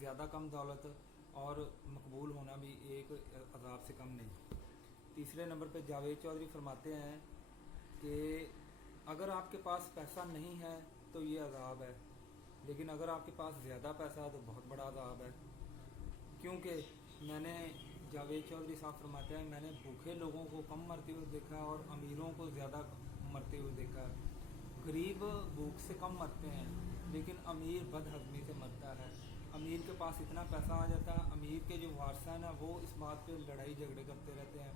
زیادہ کم دولت اور مقبول ہونا بھی ایک عذاب سے کم نہیں۔ تیسرے نمبر پہ جاوید چودھری فرماتے ہیں کہ اگر آپ کے پاس پیسہ نہیں ہے تو یہ عذاب ہے، لیکن اگر آپ کے پاس زیادہ پیسہ ہے تو بہت بڑا عذاب ہے، کیونکہ میں نے جاوید چودھری صاحب فرماتے ہیں میں نے بھوکے لوگوں کو کم مرتے ہوئے دیکھا اور امیروں کو زیادہ مرتے ہوئے دیکھا۔ غریب بھوک سے کم مرتے ہیں لیکن امیر بد ہضمی سے مرتا ہے۔ امیر کے پاس اتنا پیسہ آ جاتا ہے، امیر کے جو وارثہ ہیں نا وہ اس بات پہ لڑائی جھگڑے کرتے رہتے ہیں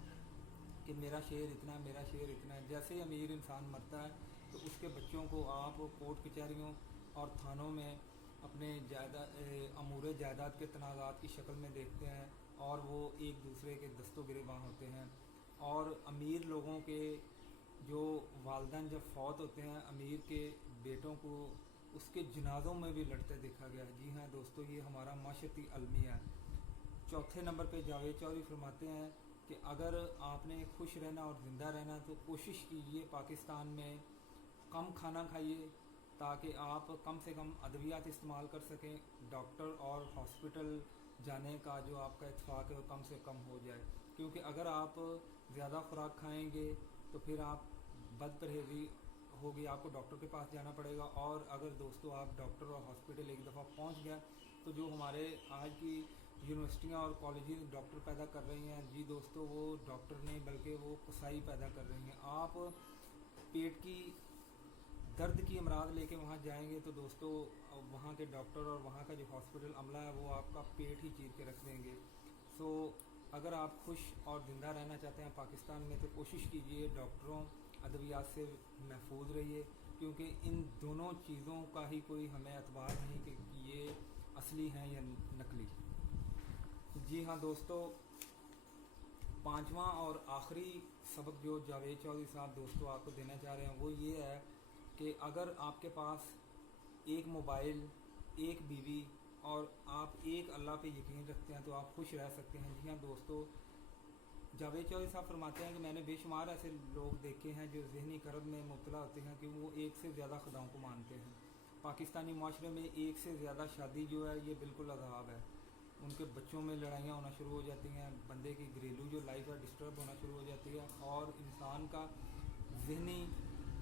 کہ میرا شیئر اتنا ہے، میرا شیئر اتنا ہے۔ جیسے ہی امیر انسان مرتا ہے تو اس کے بچوں کو آپ کورٹ کچہریوں اور تھانوں میں اپنے امور جائیداد کے تنازعات کی شکل میں دیکھتے ہیں اور وہ ایک دوسرے کے دست و گریباں ہوتے ہیں۔ اور امیر لوگوں کے جو والدین جب فوت ہوتے ہیں، امیر کے بیٹوں کو اس کے جنازوں میں بھی لڑتے دیکھا گیا ہے۔ جی ہاں دوستو، یہ ہمارا معاشرتی المیہ ہے۔ چوتھے نمبر پہ جاوید چودھری فرماتے ہیں کہ اگر آپ نے خوش رہنا اور زندہ رہنا تو کوشش کیجیے پاکستان میں کم کھانا کھائیے تاکہ آپ کم سے کم ادویات استعمال کر سکیں، ڈاکٹر اور ہاسپٹل جانے کا جو آپ کا اتفاق ہے وہ کم سے کم ہو جائے، کیونکہ اگر آپ زیادہ خوراک کھائیں گے تو پھر آپ بد پرہیزی ہوگی، آپ کو ڈاکٹر کے پاس جانا پڑے گا، اور اگر دوستو آپ ڈاکٹر اور ہاسپٹل ایک دفعہ پہنچ گیا تو جو ہمارے آج کی یونیورسٹیاں اور کالجز ڈاکٹر پیدا کر رہی ہیں، جی دوستو وہ ڈاکٹر نہیں بلکہ وہ قصائی پیدا کر رہی ہیں۔ آپ پیٹ کی درد کی امراض لے کے وہاں جائیں گے تو دوستو وہاں کے ڈاکٹر اور وہاں کا جو ہاسپٹل عملہ ہے وہ آپ کا پیٹ ہی چیر کے رکھ دیں گے۔ سو اگر آپ خوش اور زندہ رہنا چاہتے ہیں پاکستان میں تو کوشش کیجئے ڈاکٹروں ادویات سے محفوظ رہیے، کیونکہ ان دونوں چیزوں کا ہی کوئی ہمیں اعتبار نہیں کہ یہ اصلی ہیں یا نقلی۔ جی ہاں دوستو، پانچواں اور آخری سبق جو جاوید چودھری صاحب دوستو آپ کو دینا چاہ رہے ہیں وہ یہ ہے کہ اگر آپ کے پاس ایک موبائل، ایک بیوی اور آپ ایک اللہ پہ یقین رکھتے ہیں تو آپ خوش رہ سکتے ہیں۔ جی ہاں دوستو، جاوید چودھری صاحب فرماتے ہیں کہ میں نے بے شمار ایسے لوگ دیکھے ہیں جو ذہنی کرب میں مبتلا ہوتے ہیں کہ وہ ایک سے زیادہ خداؤں کو مانتے ہیں۔ پاکستانی معاشرے میں ایک سے زیادہ شادی جو ہے یہ بالکل عذاب ہے، ان کے بچوں میں لڑائیاں ہونا شروع ہو جاتی ہیں، بندے کی گھریلو جو لائف ہے ڈسٹرب ہونا شروع ہو جاتی ہے، اور انسان کا ذہنی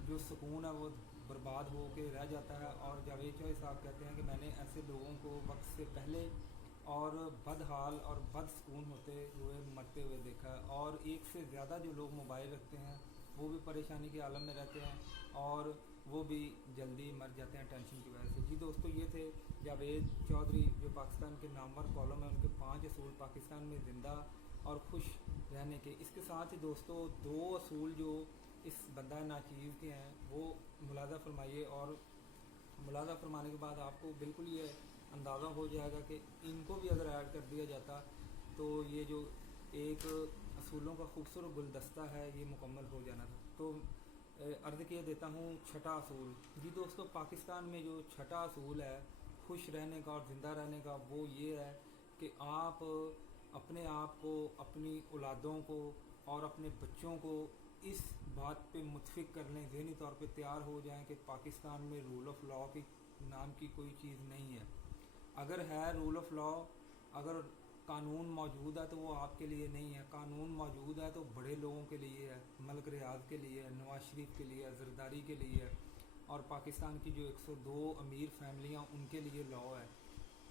جو سکون ہے وہ برباد ہو کے رہ جاتا ہے۔ اور جاوید چودھری صاحب کہتے ہیں کہ میں نے ایسے لوگوں کو وقت سے پہلے اور بدحال اور بد سکون ہوتے ہوئے مرتے ہوئے دیکھا ہے، اور ایک سے زیادہ جو لوگ موبائل رکھتے ہیں وہ بھی پریشانی کے عالم میں رہتے ہیں اور وہ بھی جلدی مر جاتے ہیں ٹینشن کی وجہ سے۔ جی دوستو، یہ تھے جاوید چودھری جو پاکستان کے نامور کالم ہیں، ان کے 5 اصول پاکستان میں زندہ اور خوش رہنے کے۔ اس کے ساتھ ہی دوستو 2 اصول جو اس بندہ ناچیز کے ہیں وہ ملاحظہ فرمائیے، اور ملاحظہ فرمانے کے بعد آپ کو بالکل یہ اندازہ ہو جائے گا کہ ان کو بھی اگر ایڈ کر دیا جاتا تو یہ جو ایک اصولوں کا خوبصورت گلدستہ ہے یہ مکمل ہو جانا تھا۔ تو عرض کیے دیتا ہوں چھٹا اصول۔ جی دوستو، پاکستان میں جو چھٹا اصول ہے خوش رہنے کا اور زندہ رہنے کا وہ یہ ہے کہ آپ اپنے آپ کو، اپنی اولادوں کو اور اپنے بچوں کو اس بات پہ متفق کر لیں، ذہنی طور پہ تیار ہو جائیں کہ پاکستان میں رول آف لاء کی نام کی کوئی چیز نہیں ہے۔ اگر ہے رول آف لاء، اگر قانون موجود ہے تو وہ آپ کے لیے نہیں ہے، قانون موجود ہے تو بڑے لوگوں کے لیے ہے، ملک ریاض کے لیے ہے، نواز شریف کے لیے ہے، زرداری کے لیے ہے، اور پاکستان کی جو 102 امیر فیملیاں ان کے لیے لاء ہے۔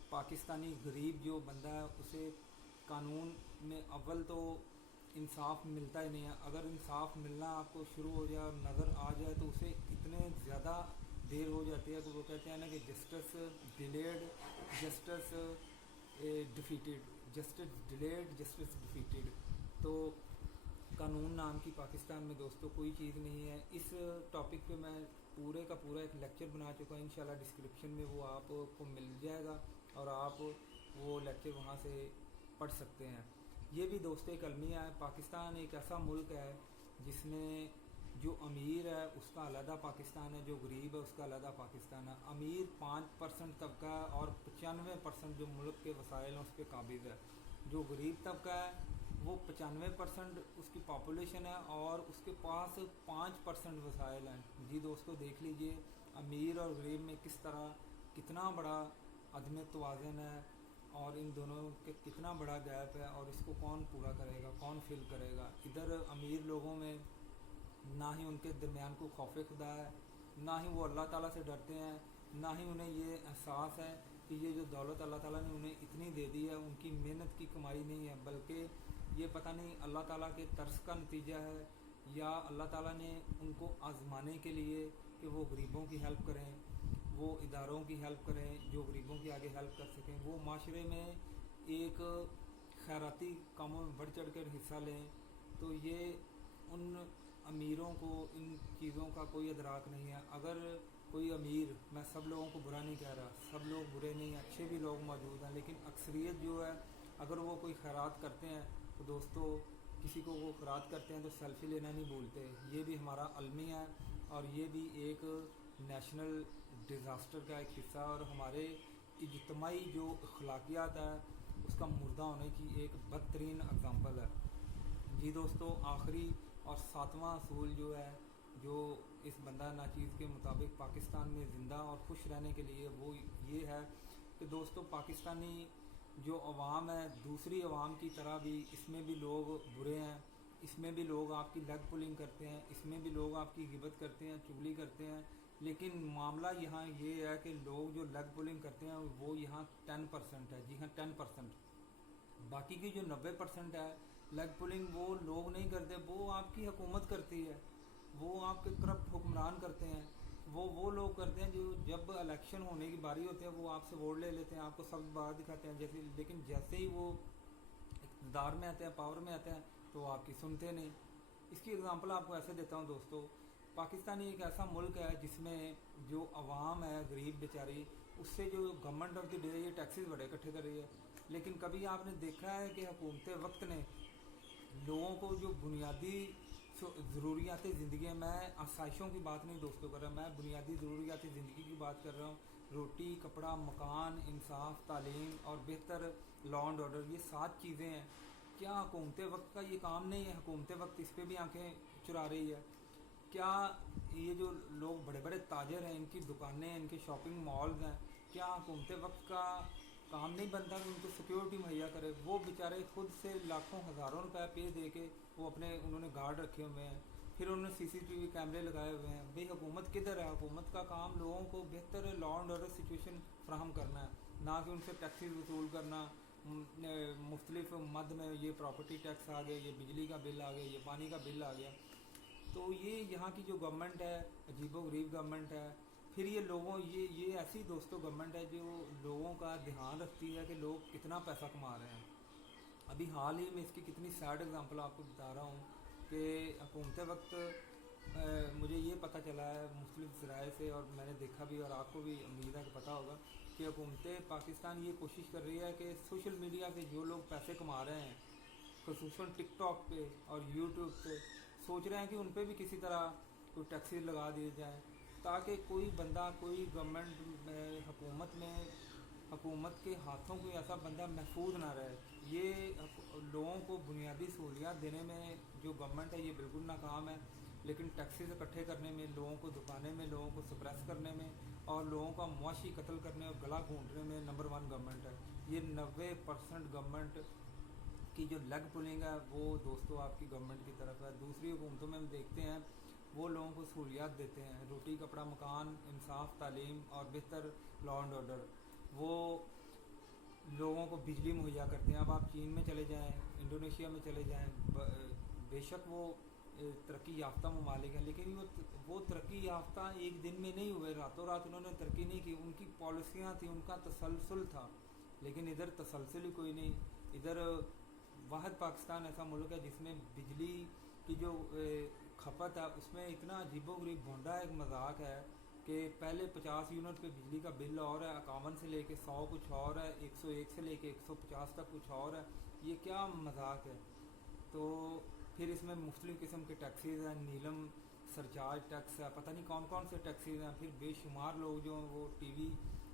پاکستانی غریب جو بندہ ہے اسے قانون میں اول تو انصاف ملتا ہی نہیں ہے، اگر انصاف ملنا آپ کو شروع ہو جائے، نظر آ جائے تو اسے اتنے زیادہ دیر ہو جاتی ہے کہ وہ کہتے ہیں نا کہ justice delayed justice defeated, justice delayed justice defeated. تو قانون نام کی پاکستان میں دوستوں کوئی چیز نہیں ہے۔ اس ٹاپک پہ میں پورے کا پورا ایک لیکچر بنا چکا ہوں، انشاءاللہ ڈسکرپشن میں وہ آپ کو مل جائے گا اور آپ وہ لیکچر وہاں سے پڑھ سکتے ہیں۔ یہ بھی دوستوں ایک المیہ ہے، پاکستان ایک ایسا ملک ہے جس میں جو امیر ہے اس کا علیحدہ پاکستان ہے، جو غریب ہے اس کا علیحدہ پاکستان ہے۔ امیر 5% طبقہ ہے اور 95% جو ملک کے وسائل ہیں اس پہ قابض ہے۔ جو غریب طبقہ ہے وہ 95% اس کی پاپولیشن ہے اور اس کے پاس 5% وسائل ہیں۔ جی دوستو دیکھ لیجئے امیر اور غریب میں کس طرح کتنا بڑا عدم توازن ہے، اور ان دونوں کے کتنا بڑا گیپ ہے اور اس کو کون پورا کرے گا, کون فل کرے گا. ادھر امیر لوگوں میں نہ ہی ان کے درمیان کو خوف خدا ہے, نہ ہی وہ اللہ تعالیٰ سے ڈرتے ہیں, نہ ہی انہیں یہ احساس ہے کہ یہ جو دولت اللہ تعالیٰ نے انہیں اتنی دے دی ہے ان کی محنت کی کمائی نہیں ہے, بلکہ یہ پتہ نہیں اللہ تعالیٰ کے ترس کا نتیجہ ہے یا اللہ تعالیٰ نے ان کو آزمانے کے لیے کہ وہ غریبوں کی ہیلپ کریں, وہ اداروں کی ہیلپ کریں جو غریبوں کی آگے ہیلپ کر سکیں, وہ معاشرے میں ایک خیراتی کاموں میں بڑھ چڑھ کر حصہ لیں. تو یہ ان امیروں کو ان چیزوں کا کوئی ادراک نہیں ہے. اگر کوئی امیر, میں سب لوگوں کو برا نہیں کہہ رہا, سب لوگ برے نہیں ہیں, اچھے بھی لوگ موجود ہیں, لیکن اکثریت جو ہے اگر وہ کوئی خیرات کرتے ہیں تو دوستو کسی کو وہ خیرات کرتے ہیں تو سیلفی لینا نہیں بھولتے. یہ بھی ہمارا المیہ ہے اور یہ بھی ایک نیشنل ڈیزاسٹر کا ایک حصہ اور ہمارے اجتماعی جو اخلاقیات ہے اس کا مردہ ہونے کی ایک بدترین اگزامپل ہے. جی دوستو, آخری اور 7واں اصول جو ہے جو اس بندہ ناچیز کے مطابق پاکستان میں زندہ اور خوش رہنے کے لیے وہ یہ ہے کہ دوستو پاکستانی جو عوام ہے دوسری عوام کی طرح بھی اس میں بھی لوگ برے ہیں, اس میں بھی لوگ آپ کی لیگ پولنگ کرتے ہیں, اس میں بھی لوگ آپ کی غیبت کرتے ہیں, چغلی کرتے ہیں. لیکن معاملہ یہاں یہ ہے کہ لوگ جو لیگ پولنگ کرتے ہیں وہ یہاں 10% ہے. جی ہاں 10%. باقی کی جو 90% ہے لیگ پولنگ وہ لوگ نہیں کرتے, وہ آپ کی حکومت کرتی ہے, وہ آپ کے کرپٹ حکمران کرتے ہیں, وہ لوگ کرتے ہیں جو جب الیکشن ہونے کی باری ہوتی ہے وہ آپ سے ووٹ لے لیتے ہیں, آپ کو سب بات دکھاتے ہیں جیسے, لیکن جیسے ہی وہ اقتدار میں آتے ہیں, پاور میں آتے ہیں تو وہ آپ کی سنتے نہیں. اس کی اگزامپل آپ کو ایسے دیتا ہوں دوستو, پاکستانی ایک ایسا ملک ہے جس میں جو عوام ہے غریب بیچاری, اس سے جو گورنمنٹ آف دی ڈے یہ ٹیکسز بڑے اکٹھے کر رہی ہے, لیکن کبھی آپ نے دیکھا ہے کہ حکومت وقت نے لوگوں کو جو بنیادی ضروریات زندگی, میں آسائشوں کی بات نہیں دوستوں کر رہا, میں بنیادی ضروریات زندگی کی بات کر رہا ہوں, روٹی, کپڑا, مکان, انصاف, تعلیم اور بہتر لا اینڈ آرڈر, یہ 7 چیزیں ہیں. کیا حکومت وقت کا یہ کام نہیں ہے؟ حکومت وقت اس پہ بھی آنکھیں چرا رہی ہے. کیا یہ جو لوگ بڑے بڑے تاجر ہیں, ان کی دکانیں, ان کے شاپنگ مالز ہیں, کیا حکومت وقت کا کام نہیں بنتا کہ ان کو سیکیورٹی مہیا کرے؟ وہ بیچارے خود سے لاکھوں ہزاروں روپے پے دے کے وہ انہوں نے گارڈ رکھے ہوئے ہیں, پھر انہوں نے CCTV کیمرے لگائے ہوئے ہیں. بھئی حکومت کدھر ہے؟ حکومت کا کام لوگوں کو بہتر لا اینڈ آرڈر سچویشن فراہم کرنا ہے, نہ کہ ان سے ٹیکسز وصول کرنا. مختلف مد میں یہ پراپرٹی ٹیکس آ گیا, یہ بجلی کا بل آ گیا, یہ پانی کا بل آ گیا. تو یہ یہاں کی جو گورنمنٹ ہے عجیب و غریب گورنمنٹ ہے. پھر یہ لوگوں یہ ایسی دوستوں گورنمنٹ ہے جو لوگوں کا دھیان رکھتی ہے کہ لوگ کتنا پیسہ کما رہے ہیں. ابھی حال ہی میں اس کی کتنی سیڈ اگزامپل آپ کو بتا رہا ہوں کہ حکومت وقت مجھے یہ پتہ چلا ہے مختلف ذرائع سے, اور میں نے دیکھا بھی اور آپ کو بھی امید ہے کہ پتہ ہوگا کہ حکومت پاکستان یہ کوشش کر رہی ہے کہ سوشل میڈیا پہ جو لوگ پیسے کما رہے ہیں, خصوصاً ٹک ٹاک پہ اور یوٹیوب پہ, سوچ رہے ہیں کہ ان پہ بھی کسی طرح کوئی ٹیکسز لگا دیے جائیں تاکہ کوئی بندہ, کوئی گورنمنٹ حکومت کے ہاتھوں کوئی ایسا بندہ محفوظ نہ رہے. یہ لوگوں کو بنیادی سہولیات دینے میں جو گورنمنٹ ہے یہ بالکل ناکام ہے, لیکن ٹیکسز اکٹھے کرنے میں, لوگوں کو دکانے میں لوگوں کو سپریس کرنے میں اور لوگوں کا معاشی قتل کرنے اور گلا گھونٹنے میں نمبر 1 گورنمنٹ ہے. یہ 90% گورنمنٹ کی جو لیگ پولنگ ہے وہ دوستوں آپ کی گورنمنٹ کی طرف ہے. دوسری حکومتوں میں ہم دیکھتے ہیں وہ لوگوں کو سہولیات دیتے ہیں, روٹی, کپڑا, مکان, انصاف, تعلیم اور بہتر لا اینڈ آرڈر, وہ لوگوں کو بجلی مہیا کرتے ہیں. اب آپ چین میں چلے جائیں, انڈونیشیا میں چلے جائیں, بے شک وہ ترقی یافتہ ممالک ہیں, لیکن وہ ترقی یافتہ ایک دن میں نہیں ہوئے, راتوں رات انہوں نے ترقی نہیں کی. ان کی پالیسیاں تھیں, ان کا تسلسل تھا, لیکن ادھر تسلسل ہی کوئی نہیں. ادھر واحد پاکستان ایسا ملک ہے جس میں بجلی کی جو کھپت ہے اس میں اتنا عجیب و غریب بھونڈا ایک مذاق ہے کہ پہلے 50 یونٹ پہ بجلی کا بل اور ہے, 51 سے لے کے 100 کچھ اور ہے, 101 سے لے کے 150 تک کچھ اور ہے. یہ کیا مذاق ہے؟ تو پھر اس میں مختلف قسم کے ٹیکسیز ہیں, نیلم سرچارج ٹیکس ہے, پتہ نہیں کون کون سے ٹیکسیز ہیں. پھر بے شمار لوگ جو ہیں وہ پی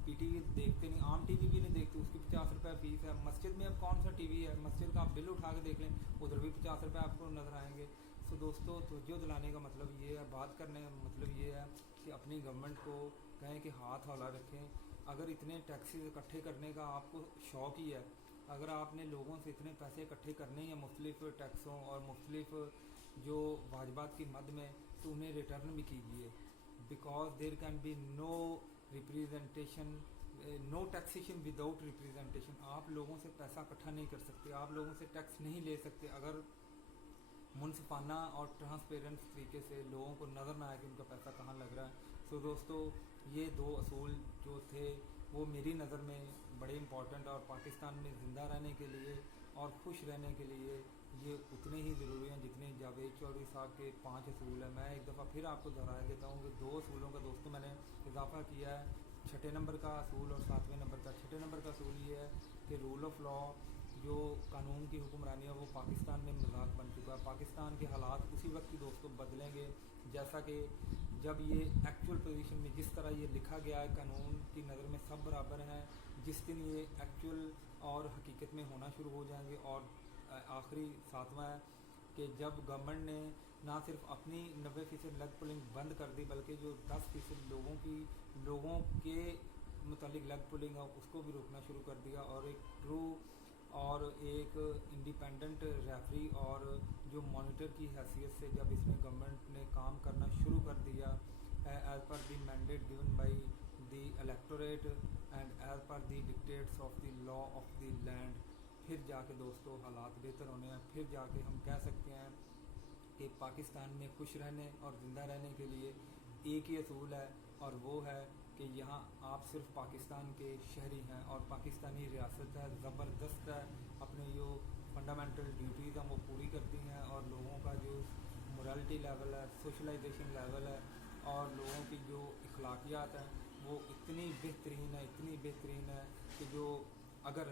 ٹی وی دیکھتے نہیں, عام ٹی وی بھی نہیں دیکھتے, اس کی 50 روپے فیس ہے. مسجد میں اب کون سا ٹی وی ہے؟ مسجد کا آپ بل اٹھا کے دیکھ لیں, ادھر بھی 50 روپے آپ کو نظر آئیں گے. سو دوستو توجہ دلانے کا مطلب یہ ہے, بات کرنے کا مطلب یہ ہے کہ اپنی گورنمنٹ کو کہیں کہ ہاتھ ہلا رکھیں, اگر اتنے ٹیکسیز اکٹھے کرنے کا آپ کو شوق ہی ہے، اگر آپ نے لوگوں سے اتنے پیسے اکٹھے کرنے ہیں مختلف ٹیکسوں اور مختلف جو واجبات کی مد میں، تو انہیں ریٹرن بھی کیجیے. Because there can be no representation, no taxation without representation. آپ لوگوں سے پیسہ اکٹھا نہیں کر سکتے، آپ لوگوں سے ٹیکس نہیں لے سکتے اگر منصفانہ اور ٹرانسپیرنٹ طریقے سے لوگوں کو نظر نہ آئے کہ ان کا پیسہ کہاں لگ رہا ہے. سو دوستو، یہ دو اصول جو تھے وہ میری نظر میں بڑے امپورٹنٹ، اور پاکستان میں زندہ رہنے کے لیے اور خوش رہنے کے لیے یہ اتنے ہی ضروری ہیں جتنے جاوید چودھری صاحب کے 5 اصول ہیں. میں ایک دفعہ پھر آپ کو دہرا دیتا ہوں کہ 2 اصولوں کا دوستوں میں نے اضافہ کیا ہے. 6 نمبر کا اصول اور 7ویں نمبر کا. 6 نمبر کا اصول یہ ہے کہ رول آف لا، جو قانون کی حکمرانی ہے، وہ پاکستان میں مذاق بن چکا ہے. پاکستان کے حالات اسی وقت کی دوستوں بدلیں گے جیسا کہ جب یہ ایکچوئل پوزیشن میں جس طرح یہ لکھا گیا ہے قانون کی نظر میں سب برابر ہیں، جس دن یہ ایکچوئل اور حقیقت میں ہونا شروع ہو جائیں گے. اور آخری 7واں ہے کہ جب گورنمنٹ نے نہ صرف اپنی 90% لیگ پولنگ بند کر دی، بلکہ جو 10% لوگوں کے متعلق لیگ پولنگ ہے اس کو بھی روکنا شروع کر دیا، اور ایک ٹرو اور ایک انڈیپینڈنٹ ریفری اور جو مانیٹر کی حیثیت سے جب اس میں گورنمنٹ نے کام کرنا شروع کر دیا as per the mandate given by the electorate and as per the dictates of the law of the land, پھر جا کے دوستوں حالات بہتر ہونے ہیں. پھر جا کے ہم کہہ سکتے ہیں کہ پاکستان میں خوش رہنے اور زندہ رہنے کے لیے ایک ہی اصول ہے، اور وہ ہے کہ یہاں آپ صرف پاکستان کے شہری ہیں اور پاکستانی ریاست ہے، زبردست ہے، اپنے جو فنڈامنٹل ڈیوٹیز ہیں وہ پوری کرتی ہیں، اور لوگوں کا جو morality لیول ہے، سوشلائزیشن لیول ہے، اور لوگوں کی جو اخلاقیات ہیں وہ اتنی بہترین ہے کہ جو اگر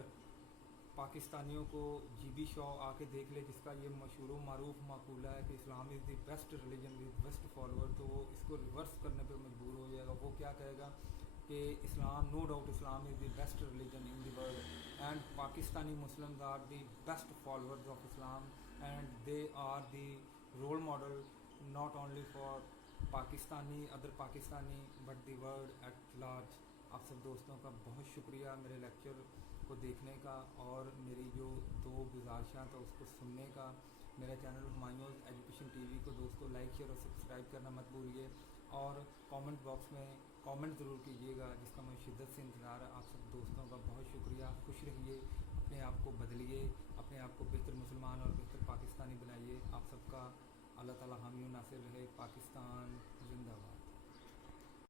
پاکستانیوں کو جی بی شاہ آ کے دیکھ لے، جس کا یہ مشہور و معروف مقولہ ہے کہ Islam is the best religion with best follower, تو وہ اس کو ریورس کرنے پہ مجبور ہو جائے گا. وہ کیا کہے گا کہ Islam, no doubt Islam is the best religion in the world and Pakistani Muslims are the best followers of Islam and they are the role model not only for Pakistani other Pakistani but the world at large. آپ سب دوستوں کا بہت شکریہ میرے lecture کو دیکھنے کا اور میری جو 2 گزارشات ہیں اس کو سننے کا. میرا channel Humayun education T V کو دوستوں لائک شیئر اور سبسکرائب کرنا مت بھولیے، اور کامنٹ باکس میں کامنٹ ضرور کیجیے گا جس کا میں شدت سے انتظار ہے. آپ سب دوستوں کا بہت شکریہ. خوش رہیے، اپنے آپ کو بدلیے، اپنے آپ کو بہتر مسلمان اور بہتر پاکستانی بنائیے. آپ سب کا اللہ تعالی حامی و ناصر رہے. پاکستان زندہ باد.